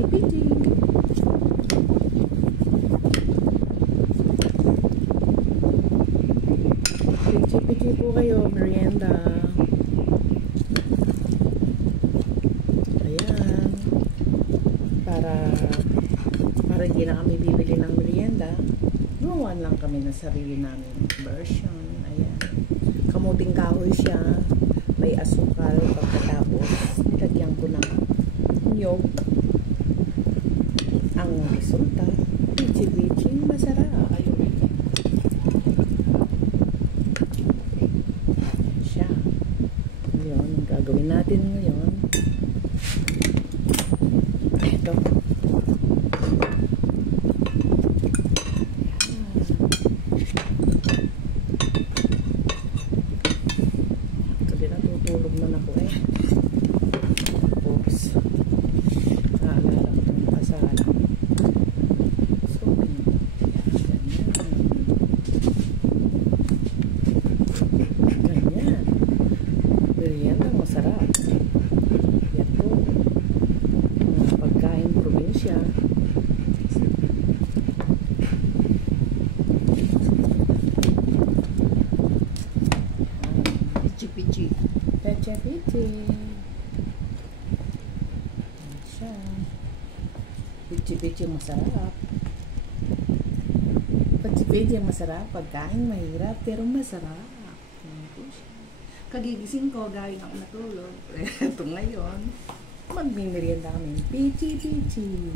Pichi-pichi. Pichi-pichi po kayo, merienda. Ayan. Para hindi na kami bibili ng merienda, gumawa lang kami ng sarili namin version. Ayan. Kamuting kahoy siya. May asukal. Pagkatapos, nilagyan ko ng nyog. Ang resulta, pichi-pichi, masarap. Siya. Ngayon, ang gagawin natin ngayon, ito. Actually, natutulog na ako eh. Oops. Naalala ko itong kasala. So, ganyan. Merienda, masarap. Yan po. Mga pagkain probinsya. Pichi-pichi. Pichi-pichi. Siya. Pichi-pichi masarap. Pichi-pichi masarap. Pagkain mahirap pero masarap. Kagigising ko, galing ako natulog. Ito ngayon, magmimerienda kami. Pichi-pichi.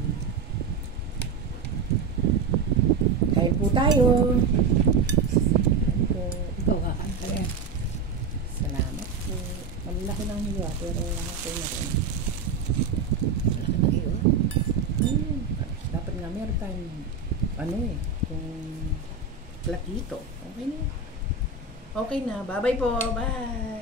Kain po tayo. Gawaan ka rin. Salamat po. Malaki ng hiwa, pero ako na rin. Malaki ng iyo. Dapat nga meron tayong, kung platito. Okay na. Okay na. Bye-bye po. Bye.